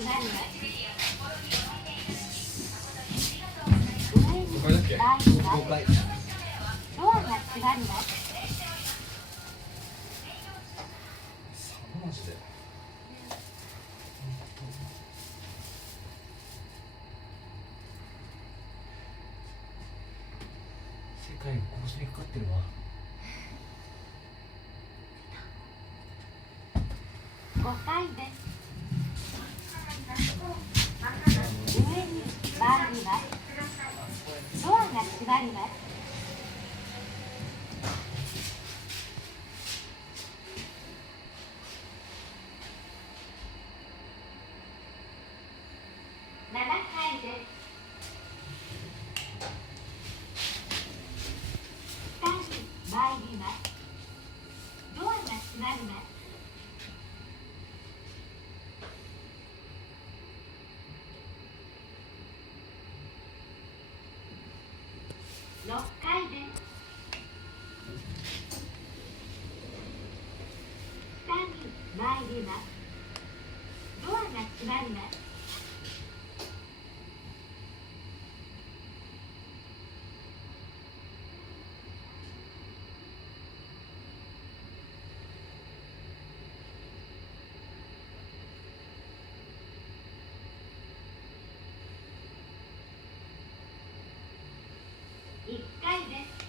閉まります。5階だっけ？5回。ドアが閉まります。マジで。世界を殺しにかかってるわ。5階です。上に参ります。ドアが閉まります。7階です。下に参ります。ドアが閉まります。6階です。下に参ります。ドアが閉まります。1階です。